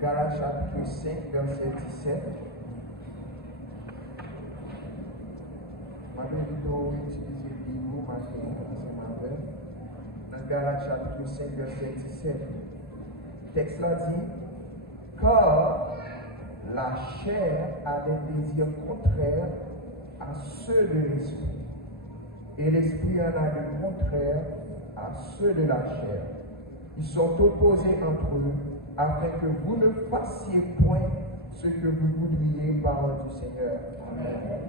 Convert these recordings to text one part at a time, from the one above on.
Galates chapitre 5, verset 17. Je vais plutôt utiliser le livre dans Galates chapitre 5, verset 17. Le texte là dit: car la chair a des désirs contraires à ceux de l'esprit, et l'esprit en a des contraires à ceux de la chair. Ils sont opposés entre eux, afin que vous ne fassiez point ce que vous voudriez, parole du Seigneur. Amen.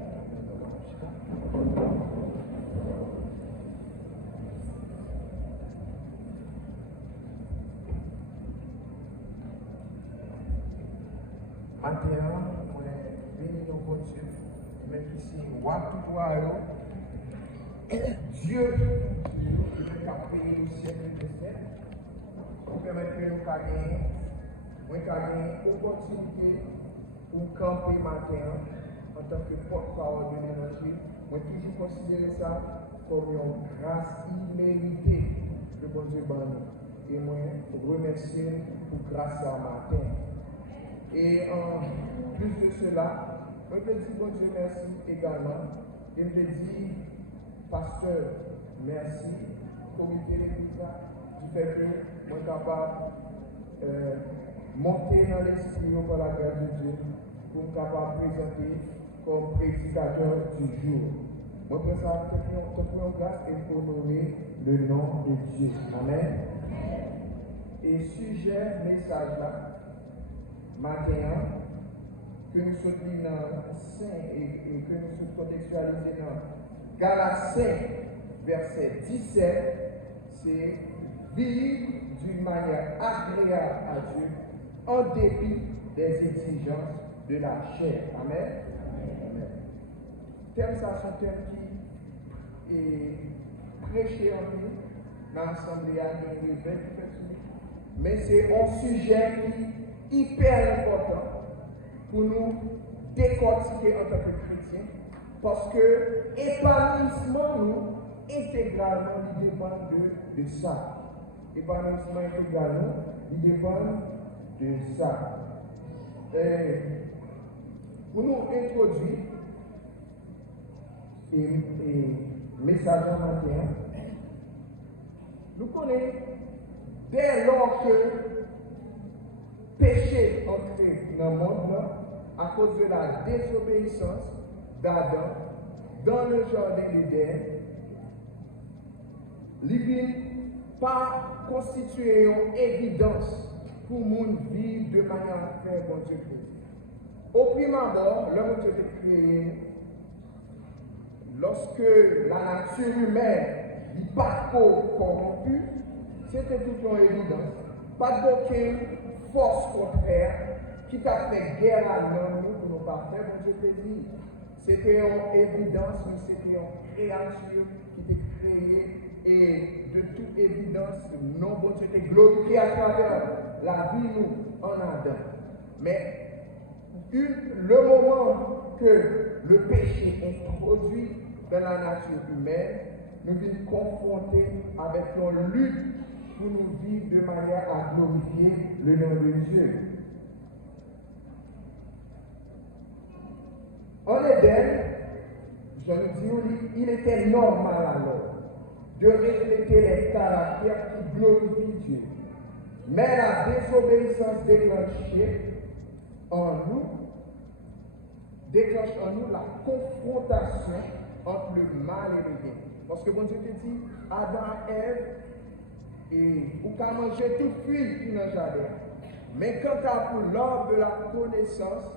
Maintenant, on est béni dans votre Dieu, même ici, Dieu, qui veut payer le siècle de siècle, pour permettre que nous gagnions l'opportunité pour camper matin en tant que porte-parole de l'évangile. Moi, toujours considérer ça comme une grâce imméritée de bon Dieu. Et moi, je remercie pour grâce à matin. Et en plus de cela, je veux dire bon Dieu merci également. Et je veux dire, pasteur, merci pour m'aider du fait que je suis capable de monter dans l'esprit par la grâce de Dieu pour me capable de présenter comme prédicateur du jour. Moi, je ça en grâce et pour honorer le nom de Dieu. Amen. Et sujet, message là, matin, que nous sommes dans 5 et que nous sommes contextualisés dans Galates 5, verset 17, c'est vivre d'une manière agréable à Dieu en dépit des exigences de la chair. Amen. Amen. Thème ça, c'est un thème qui est prêché en nous dans l'assemblée à l'Église, mais c'est un sujet qui est hyper important pour nous décortiquer en tant que chrétiens, parce que l'épanouissement, nous, intégralement, il dépend de ça. L'épanouissement intégralement, il dépend de ça. Pour nous introduire, et message en matin, nous connaissons dès lors que péché entré dans le monde à cause de la désobéissance d'Adam dans le jardin d'Éden, il n'a pas constitué une évidence pour le monde vivre de manière à faire bon Dieu. Au prime abord, l'homme était créé lorsque la nature humaine il n'est pas corrompu, c'était tout en évidence. Pas d'aucune force contraire qui t'a fait guerre à l'homme pour nous pas faire, comme je te dis. C'était en évidence, oui, c'était en créature qui t'est créée et de toute évidence, non, bon Dieu t'est glorifié à travers la vie, nous, en Adam. Mais le moment que le péché est introduit dans la nature humaine, nous sommes confrontés avec une lutte pour nous vivre de manière à glorifier le nom de Dieu. En Éden, je nous dis, il était normal alors de refléter les caractères qui glorifient Dieu. Mais la désobéissance déclenche en nous la confrontation entre le mal et le bien. Parce que bon Dieu te dit, Adam et Ève, et vous pouvez manger tout fruit dans le jardin. Mais quand tu as pour l'arbre de la connaissance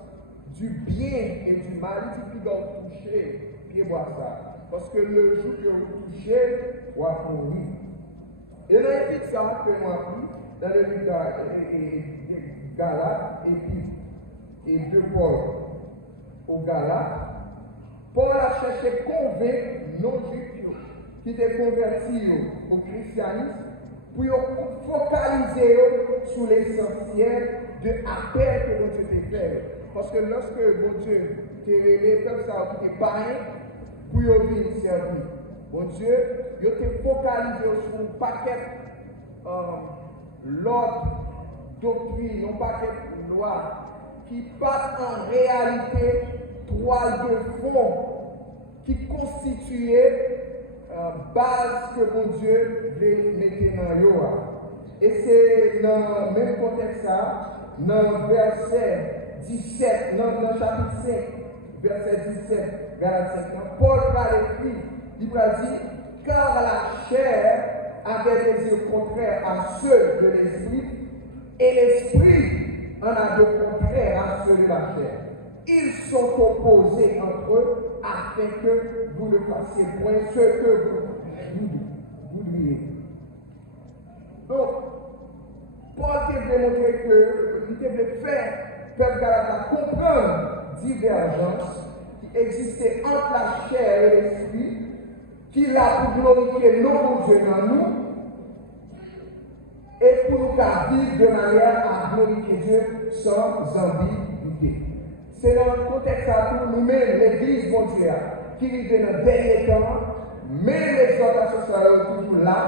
du bien et du mal, il dit donc toucher, et boire ça. Parce que le jour que vous touchez, vous allez mourir. Et là, il dit ça que moi appris dans le livre de Galates et de Paul au Galates. Paul a cherché à convaincre nos juifs qui étaient convertis au christianisme pour focaliser sur l'essentiel de l'appel que Dieu t'a fait. Parce que lorsque bon Dieu t'a révélé, comme ça, qui est païen, pour venir servir. Bon Dieu, il t'a focalisé sur un paquet l'autre doctrine, un paquet de lois qui partent en réalité toile de fond qui constituait base que mon Dieu veut mettre dans Yoa. Et c'est dans le même contexte, dans verset 17, dans le chapitre 5, verset 17, Galates 5, Paul va écrire, il va dire, car la chair a des désirs contraires à ceux de l'esprit, et l'esprit en a de contraires à ceux de la chair. Ils sont opposés entre eux afin que vous ne fassiez point ce que vous voudriez. Donc, Paul t'a démontré qu'il devait faire peuple Galate comprendre divergence qui existait entre la chair et l'esprit, qu'il a pour glorifier nos Dieu dans nous et pour nous vivre de manière à glorifier Dieu sans ambiguïté. C'est dans le contexte à tout nous-mêmes, l'Église mondiale, qui vit dans le dernier temps, même l'exhortation sera toujours là,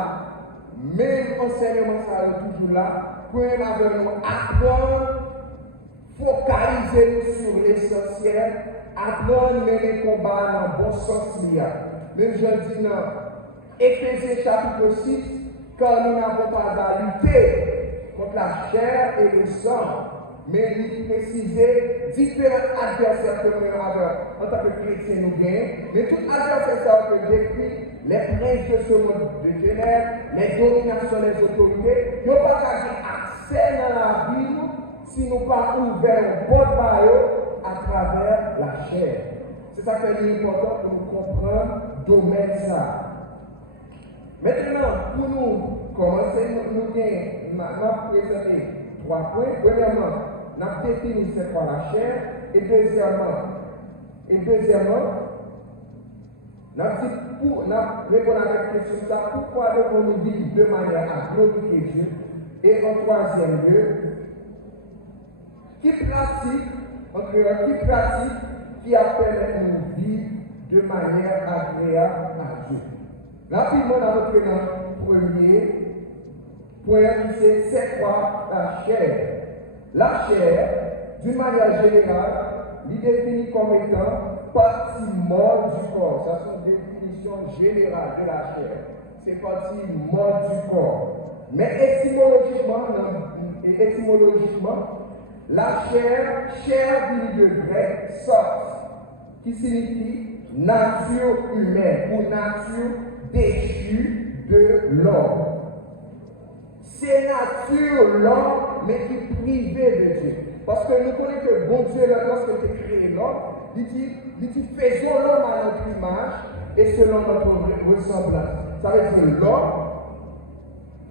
même l'enseignement sera toujours là, pour nous apprendre, focaliser sur l'essentiel, apprendre à mener les combats dans le bon sens. Même je dis dans Éphésiens chapitre 6, car nous n'avons pas à lutter contre la chair et le sang, mais il précisait différents adversaires que nous avons en tant que chrétiens nous gagnons. Mais tout adversaire que décrit, les princes de ce monde de ténèbres, les dominations des autorités, nous n'avons pas accès dans la vie si nous n'avons pas ouvert un bon baillot à travers la chair. C'est ça qui est important pour nous comprendre domaine ça. Maintenant, pour nous commencer, nous allons présenter 3 points. Premièrement, nous avons défini c'est quoi la chair. Et deuxièmement, nous avons répondu à la question ça, pourquoi devons-nous vivre de manière à glorifier Dieu. Et en troisième lieu, qui pratique qui appelle à nous vivre de manière agréable à Dieu. Rapidement, dans notre premier point, c'est quoi la chair? La chair, d'une manière générale, il est défini comme étant partie morte du corps. Ça, c'est une définition générale de la chair. C'est partie morte du corps. Mais étymologiquement, la chair du grec, sort, qui signifie nature humaine ou nature déchue de l'homme. C'est nature l'homme, mais qui est privée de Dieu. Parce que nous connaissons que bon Dieu, lorsqu'il a créé l'homme, il dit faisons l'homme à notre image et selon notre ressemblance. Ça veut dire l'homme,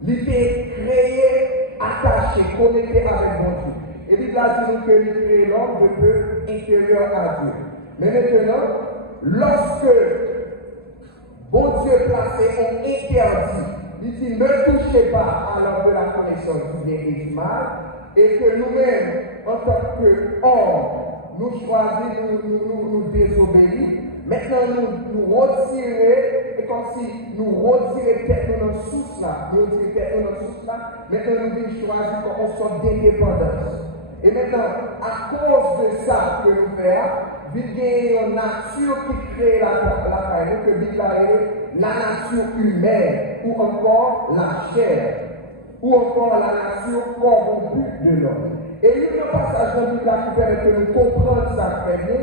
il était créé, attaché, connecté avec mon Dieu. Et puis là, dit nous que il crée l'homme de peu inférieur à Dieu. Mais maintenant, lorsque bon Dieu placé un interdit, il dit ne touchez pas à l'homme de la connaissance du bien et du mal, et que nous-mêmes, en tant qu'hommes, nous choisissons, nous désobéir. Maintenant, nous retirer, et comme si nous retirer tête dans la source là, nous retirer tête dans la source là, maintenant nous devons choisir qu'on soit d'indépendance. Et maintenant, à cause de ça que nous faisons, il y a une nature qui crée la carrière, que dit la nature humaine, ou encore la chair, ou encore la nature corrompue de l'homme. Et il y a un passage dans la Bible qui permet que nous comprenions ça très bien,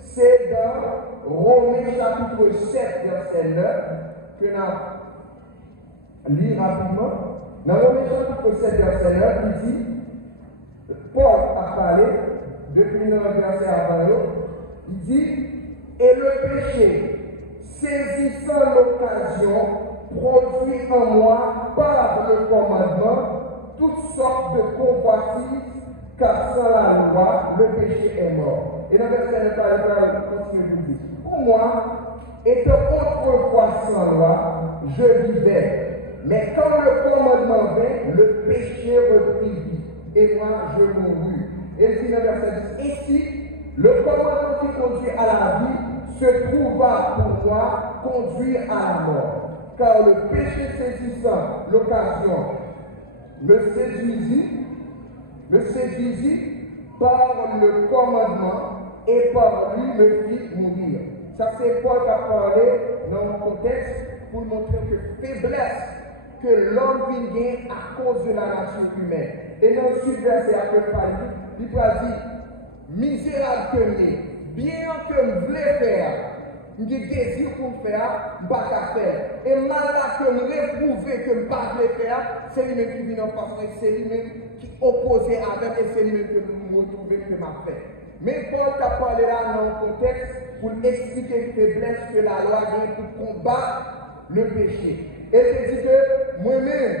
c'est dans Romains chapitre 7, verset 9, que nous lisons rapidement. Dans Romains chapitre 7, verset 9, il dit, Paul a parlé, depuis le verset avant, il dit, et le péché, saisissant l'occasion, produit en moi, par le commandement, toutes sortes de convoitises, car sans la loi, le péché est mort. Et dans le verset 9, il continue de dire, pour moi, étant autrefois sans loi, je vivais. Mais quand le commandement vint, le péché reprit vie. Et moi, je mourus. Et il dit dans le verset 10, ici, le commandement qui conduit à la vie se trouva pour moi conduire à la mort. Car le péché saisissant l'occasion me séduisit par le commandement et par lui me fit mourir. Ça c'est Paul qui a parlé dans mon contexte pour montrer que faiblesse que l'homme vient à cause de la nature humaine. Et dans ce verset à il va dire, misérable que nous, bien que nous voulons faire, nous avons désir pour faire, nous ne pouvons pas faire. Et malgré que nous réprouvons que nous ne pouvons pas faire, c'est lui-même qui vient en face, c'est lui-même qui oppose avec, et c'est lui-même que nous retrouvons que nous avons fait. Mais Paul a parlé là dans le contexte pour expliquer la faiblesse que la loi vient pour combattre le péché. Et c'est dit que moi-même,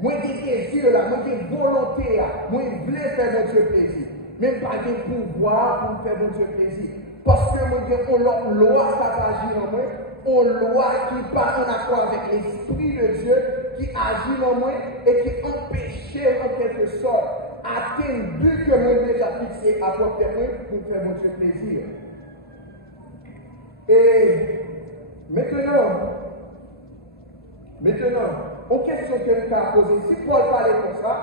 moi j'ai désir là, moi j'ai volonté là, moi je voulais faire mon Dieu plaisir. Même pas de pouvoir pour faire mon Dieu plaisir. Parce que moi j'ai une loi qui agit en moi, une loi qui part en accord avec l'Esprit de Dieu, qui agit en moi et qui empêche en quelque sorte atteindre le but que moi déjà fixé à porter moi pour faire mon Dieu plaisir. Et maintenant, une question que nous avons posée, si Paul parlait comme ça,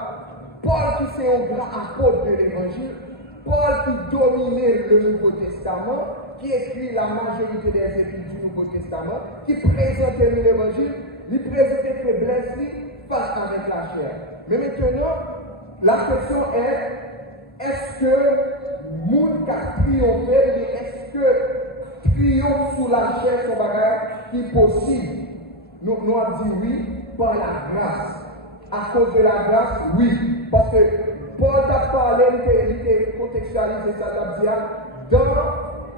Paul qui c'est un grand apôtre de l'Évangile, Paul qui dominait le Nouveau Testament, qui écrit la majorité des épîtres du Nouveau Testament, qui présentait l'Évangile, il présentait faiblesse face avec la chair. Mais maintenant, la question est-ce que monde a triomphé, mais est-ce que triomphe sous la chair son bagage qui est possible? Nous avons dit oui par la grâce. À cause de la grâce, oui. Parce que Paul a parlé, il a contextualisé ça dans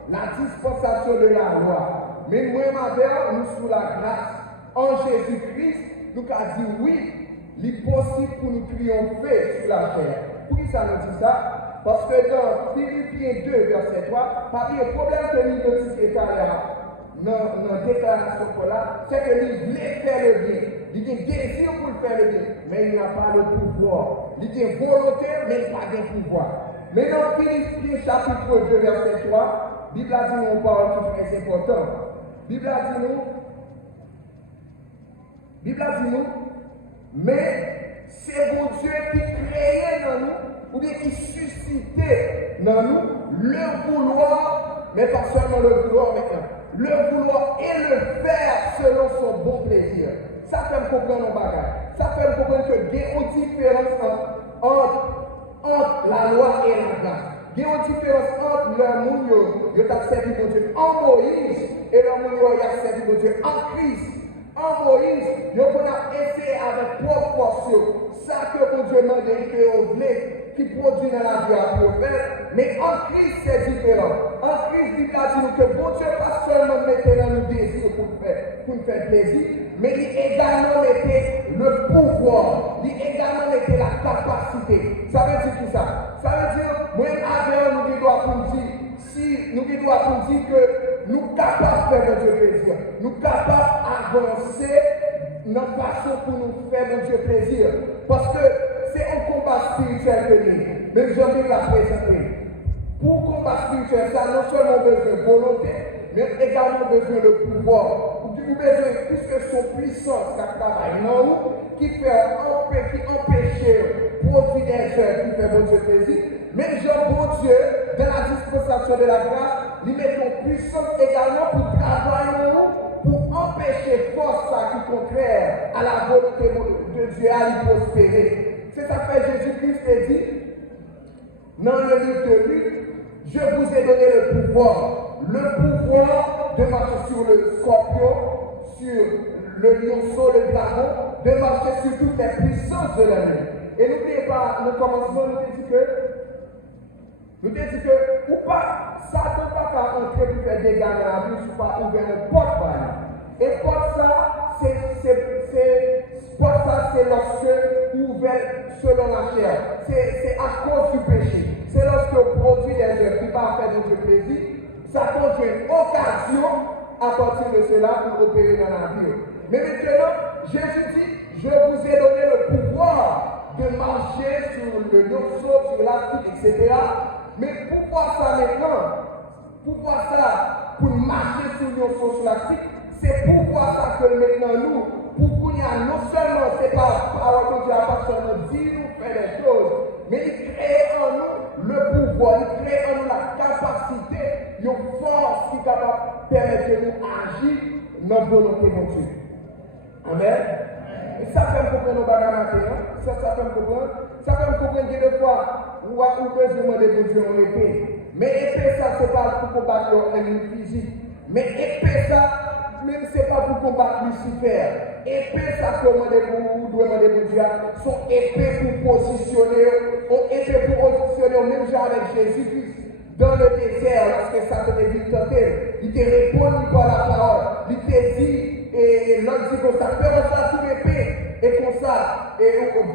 la dispensation de la loi. Mais moi, ma mère, nous sous la grâce. En Jésus-Christ, nous avons dit oui, il est possible pour nous triompher sur la chair. Pourquoi ça nous dit ça? Parce que dans Philippiens 2, verset 3, pas de problème que l'identité dans la déclaration là, c'est que lui voulait faire le bien. Il a désir pour faire le bien, mais il n'a pas le pouvoir. Il est volontaire, mais il n'a pas de pouvoir. Mais dans Philippiens chapitre 2, verset 3, la Bible a dit une parole qui est très importante. La Bible a dit nous, mais c'est mon Dieu qui créait dans nous, ou bien qui suscitait dans nous le vouloir, mais pas seulement le vouloir maintenant. Le vouloir et le faire selon son bon plaisir. Ça fait me comprendre nos bagages. Ça fait me comprendre qu'il y a une différence entre la loi et la grâce. Il y a une différence entre le monde qui a servi mon Dieu en Moïse et le monde qui a servi mon Dieu en Christ. En Moïse, il a essayé avec propre force. Ça que mon Dieu m'a dit que voulait qui produit dans la vie à faire, mais en Christ c'est différent. En Christ, il a dit que bon Dieu pas seulement mettre dans nos désirs pour nous faire plaisir, mais il également mettait le pouvoir, il également mettait la capacité. Ça veut dire qui ça? Ça veut dire, moi, avant, nous devons dire, si nous devons dire que nous sommes capables de faire notre plaisir, nous sommes capables d'avancer notre façon pour nous faire notre plaisir. Parce que c'est un combat spirituel que nous, même j'ai envie de la présenter. Pour combat spirituel, ça non seulement besoin de volonté, mais également besoin de pouvoir. Vous besoin plus que son puissance qui travaille dans nous, qui empêche produire des œuvres qui fait votre plaisir. Même Jean, bon Dieu, dans la dispensation de la grâce, lui met une puissance également pour travailler nous, pour empêcher force qui est contraire à la volonté de Dieu à lui prospérer. C'est ça que Jésus-Christ dit dans le livre de Luc, je vous ai donné le pouvoir de marcher sur le scorpion, sur le lionceau, le dragon, de marcher sur toutes les puissances de la nuit. Et n'oubliez pas, le commencement nous dit que, ou pas, Satan n'a pas entrer pour faire des dégâts dans la vie, ou pas ouvrir une porte par là. Et porte ça, c'est lorsque ouvert selon la chair. C'est à cause du péché. C'est lorsque vous produit des œuvres qui ne pas faire notre plaisir. Satan fait une occasion à partir de cela pour opérer dans la vie. Mais maintenant, Jésus dit, je vous ai donné le pouvoir de marcher sur le lionceau, sur l'Afrique, etc. Mais pourquoi ça maintenant? Pourquoi ça? Pour marcher sur le lionceau, sur l'Afrique, c'est pourquoi ça que maintenant nous, pour qu'on y a non seulement, c'est pas parole de Dieu, pas seulement dire nous faire des choses, mais il crée en nous le pouvoir, il crée en nous la capacité, une force qui est capable de permettre de nous agir dans la volonté de Dieu. Amen. Et ça fait me comprendre nos bagages maintenant, ça fait me comprendre. Ça fait me comprendre que des fois, on a besoin de Dieu en épée. Mais épée, ça, c'est pas pour combattre l'ennemi physique. Mais épée, ça, même c'est pas pour combattre Lucifer. Épée, ça commande pour demander pour Dieu. Son épée pour positionner, même genre avec Jésus-Christ. Dans le désert, lorsque Satan est venu tenter, il te répond par la parole. Il te dit, et l'homme dit comme ça, fais ça tout l'épée. Et comme ça, et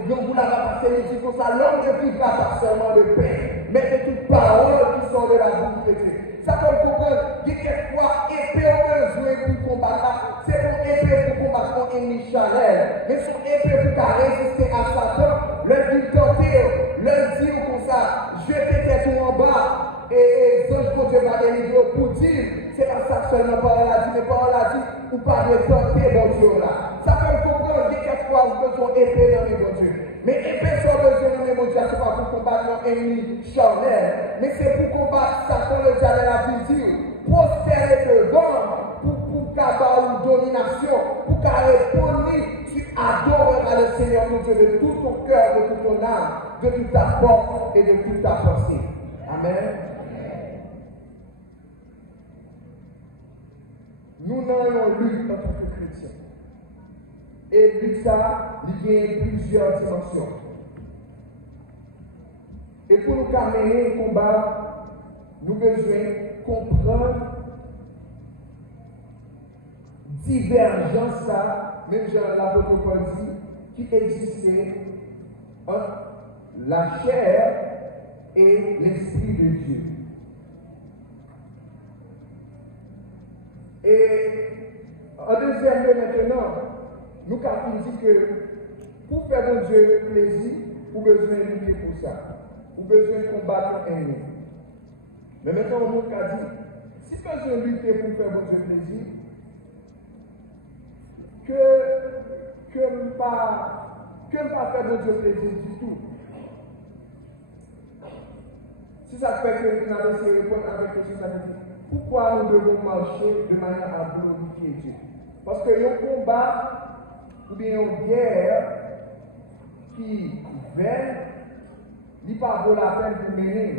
vous l'avez passé, il dit comme ça, l'homme ne vivra pas seulement de paix, mais de toute parole qui sort de la bouche de Dieu. Ça peut comprendre, il y a quelquefois épée au besoin pour combattre. C'est pour épée pour combattre un ennemi charnel. Mais son épée pour résister à Satan, le dit tenter, le dire comme ça, jeter tes tout en bas. Et les anges Dieu va délivrer pour dire, c'est pas ça seulement parole a dit, mais parole a dit, ou pas de tenter bon Dieu là. Ça peut comprendre, il y a quelquefois vous besoin épée dans les bon Dieu. Mais épée sans besoin dans les bon Dieu, c'est pas pour combattre un ennemi charnel, mais c'est pour combattre Satan le diable de la vie, prospérer devant, pour qu'avoir une domination, pour qu'à répondre, tu adoreras le Seigneur ton Dieu de tout ton cœur, de toute ton âme, de toute ta force et de toute ta pensée. Amen. Nous n'avons lutte en tant que chrétiens. Et lutte ça, il y a plusieurs dimensions. Et pour nous mener un combat, nous devons comprendre divergence, même Jean l'apôtre Paul dit, qui existait entre la chair et l'Esprit de Dieu. Et en deuxième lieu maintenant, nous avons dit que pour faire de Dieu plaisir, vous avez besoin de lutter pour ça. Vous avez besoin de combattre l'ennemi. Mais maintenant, on nous a dit, si vous avez besoin de lutter pour faire votre plaisir, que ne pas faire votre plaisir du tout. Si ça fait que nous avons essayé de répondre avec ce que ça dit, pourquoi nous devons marcher de manière à glorifier Dieu? Parce qu'il y a un combat ou bien une guerre qui vient, il n'y a pas de la peine de mener.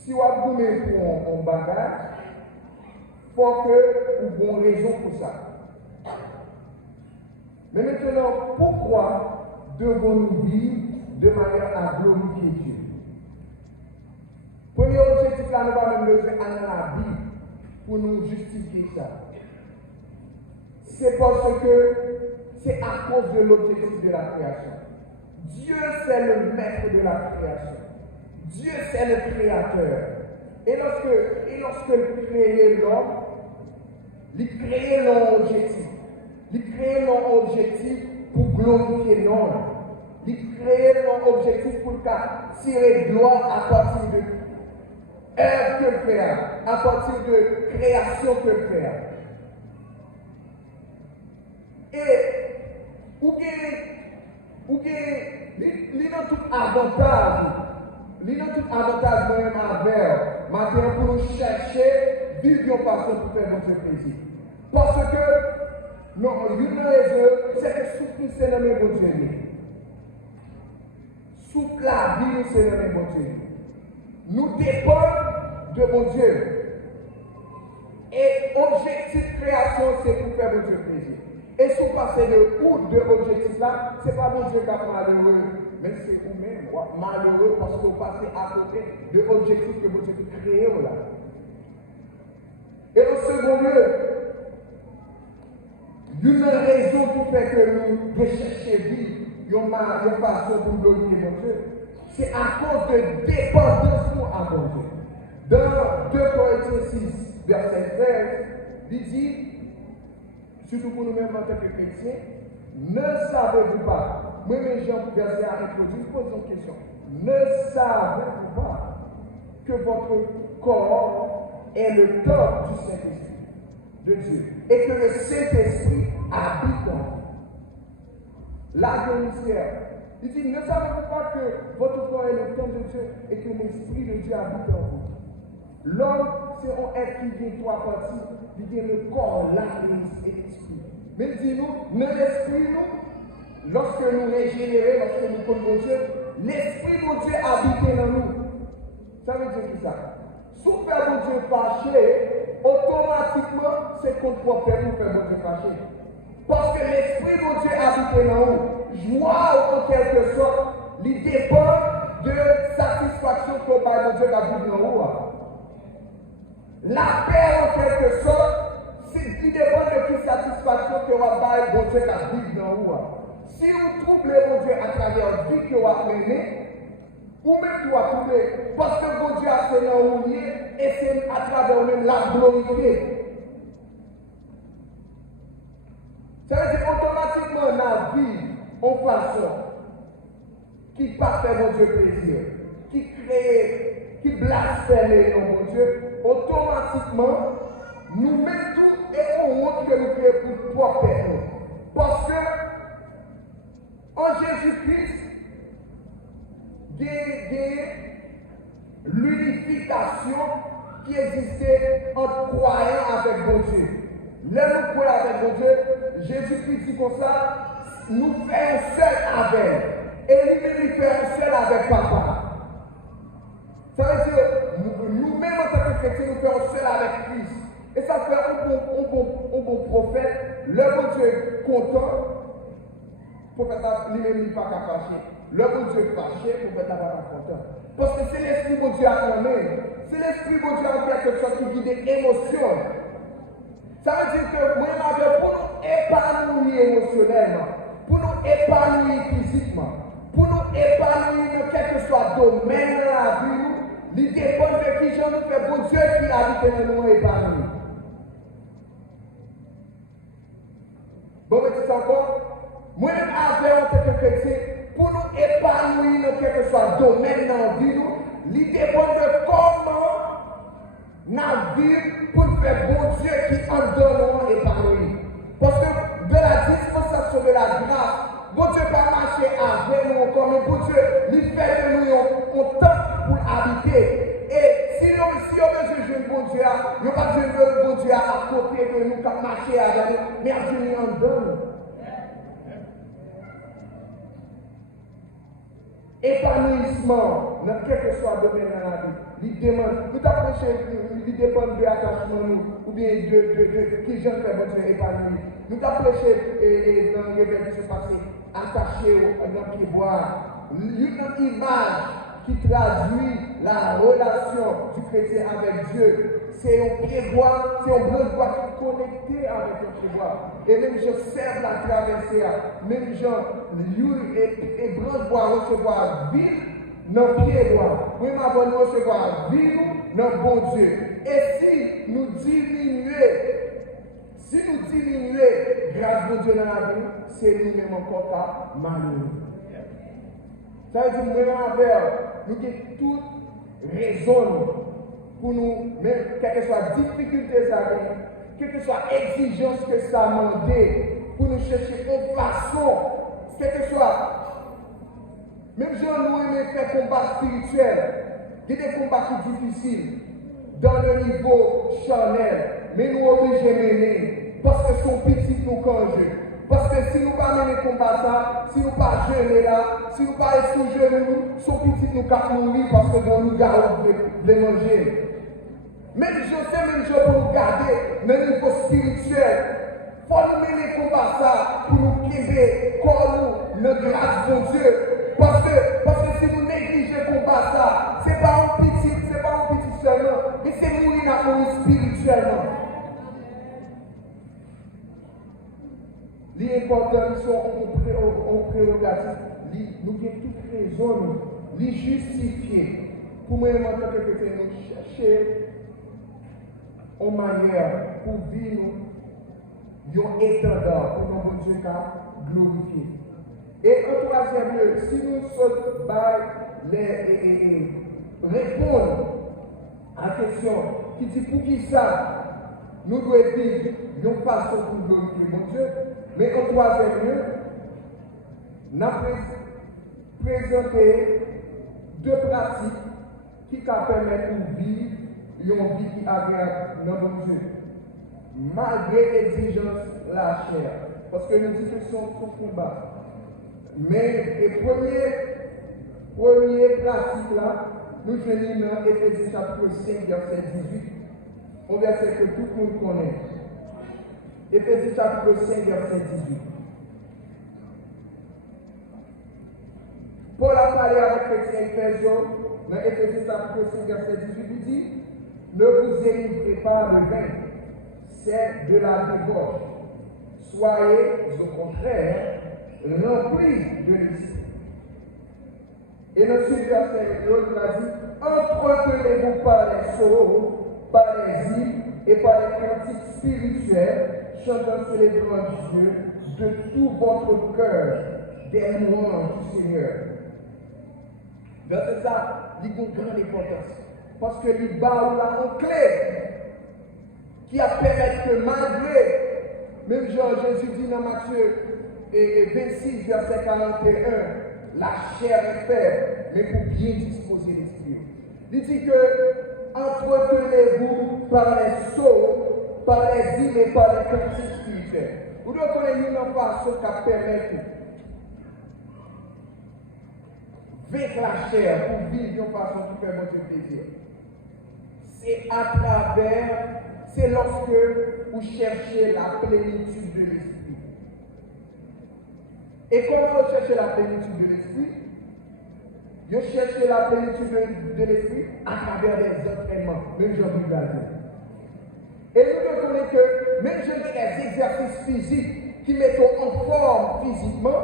Si vous avez pour un bagage, il faut que vous ayez une raison pour ça. Mais maintenant, pourquoi devons-nous vivre de manière à glorifier Dieu? Premier objectif, là, nous avons même besoin d'aller dans la Bible pour nous justifier ça. c'est parce que c'est à cause de l'objectif de la création. Dieu, c'est le maître de la création. Dieu, c'est le créateur. Et lorsque il créait l'homme, il créait l'objectif. Il créait l'objectif pour glorifier l'homme. Il créait l'objectif pour tirer gloire à partir de œuvre que faire, à partir de création que faire. Et ou bien, il a tout avantage même avec maintenant pour nous chercher vivre une façon pour faire notre plaisir. Parce que non, une raison, c'est que souffle c'est le même Dieu. Souffle la vie, c'est le même Dieu. Nous dépendons de mon Dieu. Et objectif création, c'est pour faire votre plaisir. Et si vous passez de route de l'objectif là, ce n'est pas mon Dieu qui est malheureux, mais c'est vous-même malheureux parce que vous passez à côté de l'objectif que vous avez créé là. Et au second lieu, une raison qui fait que nous recherchons vivre une façon pour glorifier mon Dieu, c'est à cause de dépendance à mon Dieu. Dans 2 Corinthiens 6, verset 13, il dit, surtout pour nous-mêmes en tant que chrétiens, ne savez-vous pas, moi-même Jean verset à introduire, je pose une question, ne savez-vous pas que votre corps est le temple du Saint-Esprit de Dieu et que le Saint-Esprit habite en vous? La mystère. Il dit, ne savez-vous pas que votre corps est le temple de Dieu et que l'Esprit de Dieu habite en vous? L'homme, c'est un être qui vient trois parties, il vient le corps, l'âme et l'esprit. Mais dis-nous, dans l'esprit, nous, lorsque nous régénérons, lorsque nous connaissons Dieu, l'esprit de Dieu habite dans nous. Ça veut dire que ça. Si vous faites mon Dieu fâché, automatiquement, c'est contre votre père pour faire mon Dieu fâché. Parce que l'esprit de Dieu habite dans nous. Joie, en quelque sorte, il dépend de satisfaction que mon Dieu habite dans nous. La paix, en quelque sorte, il dépend de quelle satisfaction que vous avez bon Dieu habite dans vous. Si vous troublez mon Dieu à travers la vie que vous avez menée, ou même tu vas trouver, parce que bon Dieu a fait dans vous et c'est à travers même la glorifier. Ça veut dire automatiquement la vie en façon qui parfait mon Dieu plaisir, qui crée, qui blasphème mon Dieu, automatiquement nous mettons tout et on montre que nous créons pour propre nous. Parce que en Jésus-Christ, il y a l'unification qui existait entre croyants avec bon Dieu. Là, nous croyons avec bon Dieu, Jésus-Christ dit comme ça, nous faisons seul avec. Et lui-même, il fait un seul avec Papa. Ça veut dire, nous-mêmes en tant que chrétiens, nous faisons seul avec Christ. Et ça fait un bon prophète, le bon Dieu content, le prophète lui-même n'est pas fâché. Le bon Dieu fâché, le prophète n'est pas content. Parce que c'est l'esprit de Dieu à nous-mêmes. C'est l'esprit de Dieu en quelque sorte qui guide les émotions. Ça veut dire que moi, pour nous épanouir émotionnellement, pour nous épanouir physiquement, pour nous épanouir dans quel que soit le domaine de la vie, il dépend de qui j'en nous fait bon Dieu qui habite dans nous épanouir. Bon, mais c'est encore, moi, avec en tant que chrétien, pour nous épanouir dans quel que soit le domaine de la vie, il dépend de comment nous vivons pour faire bon Dieu qui en donne épanouir. Parce que de la dispensation de la grâce, bon Dieu va marcher avec nous comme bon Dieu, il fait de nous un temps pour habiter. Et si on veut juger bon Dieu, il n'y a pas de bon Dieu à côté de nous, qui marcher avec nous, mais à Dieu nous en donne. Épanouissement, dans quel que soit le domaine de la vie, il demande, nous t'approcher, il dépend de l'attachement, ou bien de qui j'aime faire bon Dieu épanoui. Nous t'approcher dans les événements qui se passent, attachés dans qui boire. Une image qui traduit la relation du chrétien avec Dieu, c'est un pied droit, c'est un bras droit qui est connecté avec un pied droit. Et même je serve la traversée, même gens, et bras droit recevoir vie dans le pied droit. Oui, ma bonne recevoir vie dans le bon Dieu. Et si nous diminuons, grâce à Dieu dans la vie, c'est nous-mêmes encore pas malheureux. Ça veut dire que nous avons toute raison pour nous, même quelle que soit la difficulté, quelle que soit l'exigence que ça a demandé, pour nous chercher une façon, quelle que soit, même si nous aimons faire combat spirituel, il y a des combats qui sont difficiles, dans le niveau charnel, mais nous obligés de mener, parce que son petit nous congé. Parce que si nous ne pas mener combat ça, si nous ne pas gêner là, si nous ne pas être sous genou, son petit nous cap mourir parce que nous gardons de manger. Même chose, c'est même chose pour nous garder dans le niveau spirituel. Il faut nous mener combat ça pour nous quitter comme nous, notre grâce de Dieu. Parce que si nous négligeons combat ça, ce n'est pas un petit seulement, mais c'est mourir spirituellement. L'important, ils sont en prérogative. Nous avons toute raison, les justifier. Pour moi, en tant que chrétien, nous chercher une manière pour vivre un étendard pour nos Dieu glorifier. Et en troisième lieu, si nous sommes les répondre à la question qui dit pour qui ça, nous devons vivre d'une façon pour glorifier mon Dieu. Mais en troisième lieu, nous avons présenté deux pratiques qui permettent de vivre une vie qui est agréable dans mon Dieu. Malgré l'exigence de la chair. Parce que nous disons que c'est un combat. Mais les premières pratiques là, nous venons dans Éphésiens chapitre 5, verset 18. Un verset que tout le monde connaît. Éphésiens chapitre 5, verset 18. Paul a parlé avec les chrétiens éphésiens, dans Éphésiens chapitre 5, verset 18, il dit, ne vous élivrez pas le vin, c'est de la débauche. Soyez au contraire remplis de l'esprit. Et dans ce verset, l'autre a dit, entretenez-vous par les psaumes, par les hymnes et par les cantiques spirituels, chantant célébrant Dieu de tout votre cœur, des louanges du Seigneur. Verset ça, il y a une grande importance. Parce que il bat là en clé qui a permis que malgré, même Jésus dit dans Matthieu 26, verset 41, la chair est faible, mais pour bien disposer l'esprit. Il dit que entretenez-vous par les psaumes, par les hymnes et par les cantiques spirituels. Vous devez connaître une façon qui permet vaincre la chair pour vivre d'une façon qui fait votre plaisir. C'est à travers, c'est lorsque vous cherchez la plénitude de l'esprit. Et comment vous cherchez la plénitude de l'esprit? Vous cherchez la plénitude de l'esprit à travers des entraînements, même Jean-Baptiste l'a dit. Et nous reconnaissons que même si des exercices physiques qui mettent en forme physiquement,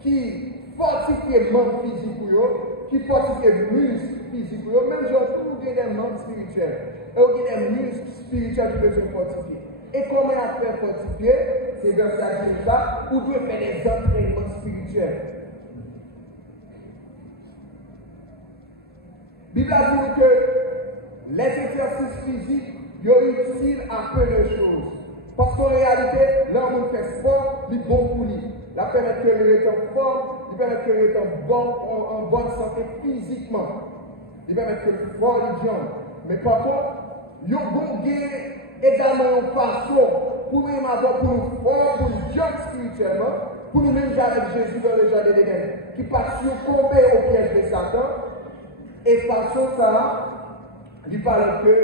qui fortifient le membre physique, qui fortifient le muscle physique, même si on trouve des membres spirituels, et on a des muscles spirituels qui peuvent se fortifier. Et comment on fait fortifier? C'est verset à ça, où doit faire des entraînements spirituels. La Bible a dit que les exercices physiques, ils sont utiles à peu de choses. Parce qu'en réalité, l'homme fait sport, il est bon pour lui. La permet que l'on est en forme, il permet que l'on est en bonne santé physiquement. Il permet que l'on soit religion. Mais par contre, il y a également une façon pour nous avoir pour nous forts, pour nous jeunes spirituellement, pour nous même avec Jésus dans le jardin d'Éden, qui part succomber au piège de Satan. Et façon ça, il parle que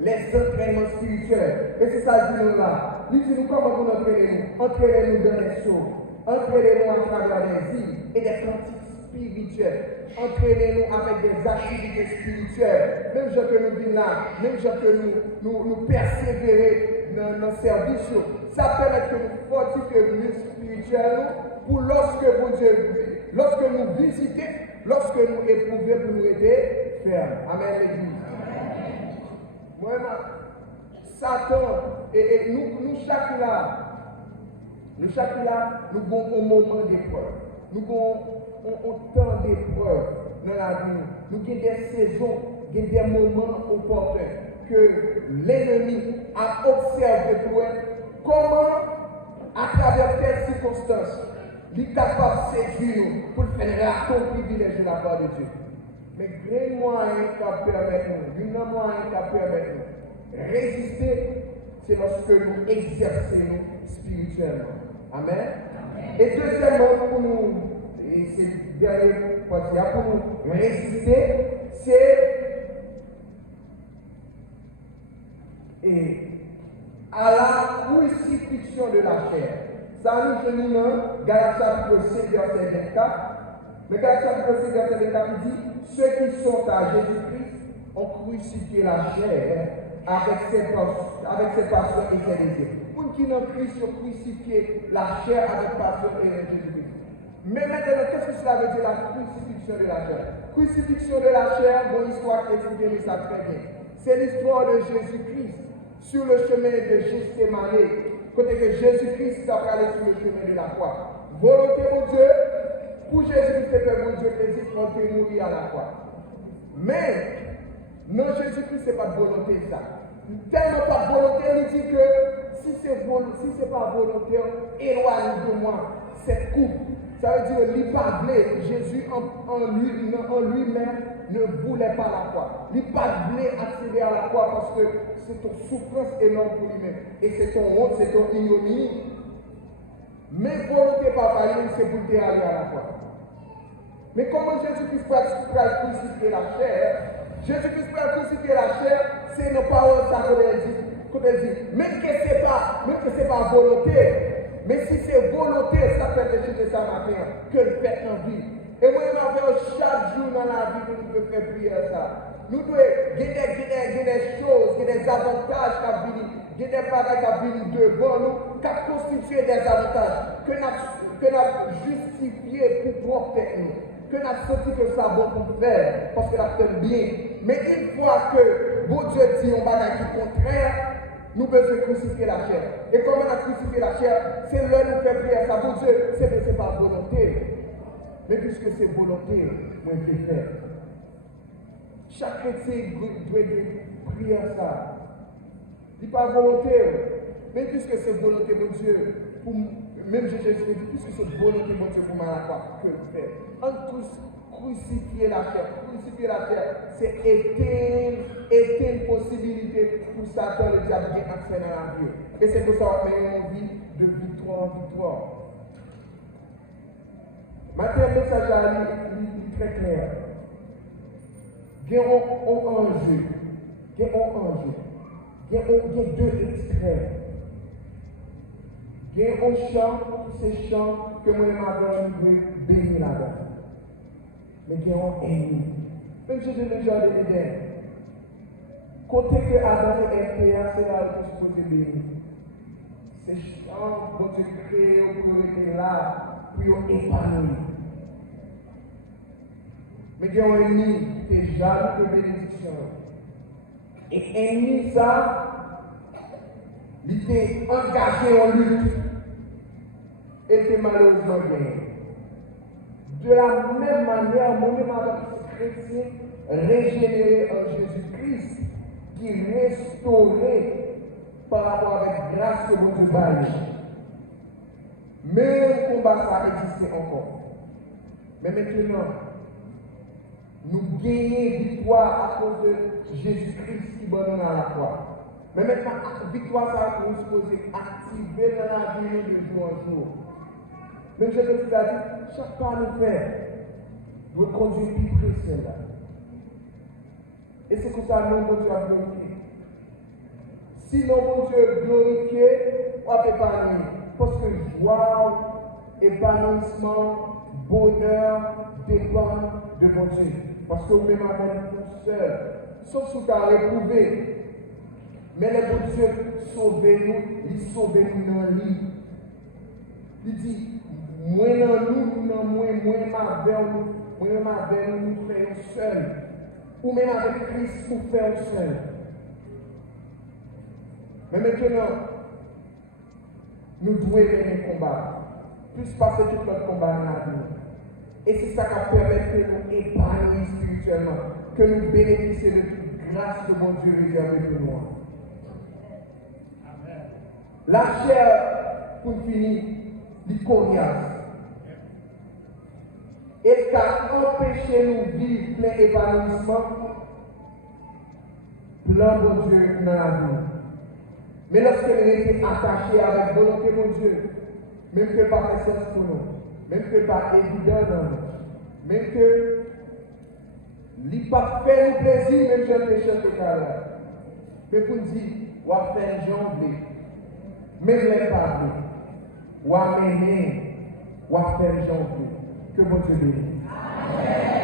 les entraînements spirituels. Et c'est ça qu'il dit nous là. Il dit nous comment vous entraînez-nous? Entraînez-nous dans les choses. Entraînez-nous à travers les vies et des cantiques spirituelle. Entraînez-nous avec des activités spirituelles. Même si que nous venons là, même si que nous persévérer dans nos services, ça permet que nous fortifions le spirituel pour lorsque nous visitons, lorsque nous éprouvons pour nous aider, ferme. Amen, l'Église. Vraiment, Satan, et nous chaque là, nous avons un moment d'épreuve. Nous avons un temps d'épreuve dans la vie. Nous avons des saisons, des moments opportuns que l'ennemi a observé pour comment, à travers telles circonstances, il est capable de séduire nous pour faire un privilège de la part de Dieu. Mais grand moyen qui permet nous, un moyen qui permet nous résister, c'est lorsque nous exerçons spirituellement. Amen. Et deuxièmement, pour nous, et c'est dernier point, pour nous résister, c'est à la crucifixion de la chair. Ça nous fait dans Galates chapitre 5, verset 24. Mais Galates chapitre 5, verset 24, il dit, ceux qui sont à Jésus-Christ ont crucifié la chair avec ses passions et ses désirs. Pour qui dans Christ ont crucifié la chair avec passion et Jésus-Christ. Mais maintenant, qu'est-ce que cela veut dire la crucifixion de la chair? Crucifixion de la chair, bonne histoire qui est mais ça très bien. C'est l'histoire de Jésus-Christ sur le chemin de Gethsémani, côté que Jésus-Christ a allé sur le chemin de la croix. Volonté mon Dieu, pour Jésus-Christ, c'est que mon Dieu plaisir quand il mourir à la croix. Mais, non, Jésus-Christ, ce n'est pas de volonté ça. Tellement pas de volonté, il dit que si ce n'est pas volontaire, éloigne de moi cette coupe. Ça veut dire qu'il n'a pas voulu. Jésus en lui-même ne voulait pas la croix. Il n'a pas voulu accéder à la croix parce que c'est ton souffrance énorme pour lui-même. Et c'est ton honte, c'est ton ignominie. Mais volonté par lui, c'est pour aller à la croix. Mais comment Jésus-Christ peut crucifier la chair? Jésus-Christ peut crucifier la chair, c'est nos paroles ça qu'on dit. Même que ce n'est pas volonté. Mais si c'est volonté, ça fait des choses de ça matin, que le fait en vie. Et moi, chaque jour dans la vie, nous devons faire prier ça. Nous devons gagner des choses, des avantages qui viennent, des bagages qui viennent devant nous, qui constituent des avantages, que nous avons justifié pour porter nous, que nous avons senti que ça bon pour faire, parce que nous avons bien. Mais une fois que bon Dieu dit un bagage qui est contraire, nous devons crucifier la chair. Et comment on a crucifié la chair? C'est là nous faisons prier ça. Bon Dieu, c'est pas volonté. Mais puisque c'est volonté, moi je vais faire. Chaque chrétien doit prier ça. Ce n'est pas volonté. Mais puisque c'est volonté, mon Dieu, pour, même Jésus dit, puisque c'est volonté, mon Dieu, pour ma croix, que le faire. En crucifier la chair. Crucifier la chair, c'est éteindre une possibilité pour Satan, le diable, qui accès dans la vie. Et c'est pour ça qu'on met une vie de victoire en victoire. Maintenant, le message est très clair. Il y a un enjeu. Il y a deux extrêmes. Il y a un champ, c'est champ que moi et ma donne veut bénir là-dedans. Mais il y a un ennemi. Même si je l'ai déjà dit, côté que Adam et Ève, c'est là que je peux bénir. C'est champ pour te créer, pour être là, pour épanouir. Mais il y a un ennemi qui est jaloux de bénédiction. Et ennemi, ça, il était engagé en lutte. Et que malheureusement gagné. De la même manière, moi-même en tant que chrétien, régénéré en Jésus-Christ, qui est restauré par rapport à la grâce que vous nous baillez. Mais le combat, ça existe encore. Mais maintenant, nous gagnons victoire à cause de Jésus-Christ qui donne à la croix. Mais maintenant, victoire, ça va nous supposer activer dans la vie de jour en jour. Même Jésus a dit, chaque pas nous fait, doit conduire plus près celle-là. Et c'est comme ça que nous, mon Dieu, a glorifié. Sinon, mon Dieu, glorifié, on ne peut pas nuire. Parce que joie, épanouissement, bonheur dépend de mon Dieu. Parce que vous-même avez tout seul, sauf si vous avez réprouvé. Mais le bon Dieu sauvez-nous, il sauve-nous dans lui. Il dit, moi dans nous, moi nous faisons seul. Ou même avec Christ, nous faisons seul. Mais maintenant, nous devons mener le combat. Plus passer tout notre combat dans la vie. Et c'est ça qui permet que nous épanouir spirituellement, que nous bénéficions de toute grâce que mon Dieu réserve pour nous. La chair, pour finir, du coriace. Et qui a empêché nous de vivre plein épanouissement, plein bon Dieu dans la vie. Mais lorsque nous étions attachés avec volonté mon Dieu, même que pas de sens pour nous, même que pas évident dans nous, même que il pas fait nous plaisir, même si on est chanté par là. Mais pour nous dire, on va faire jongler, même les parler, on va mener, on va faire jongler. Que mon Dieu bénisse.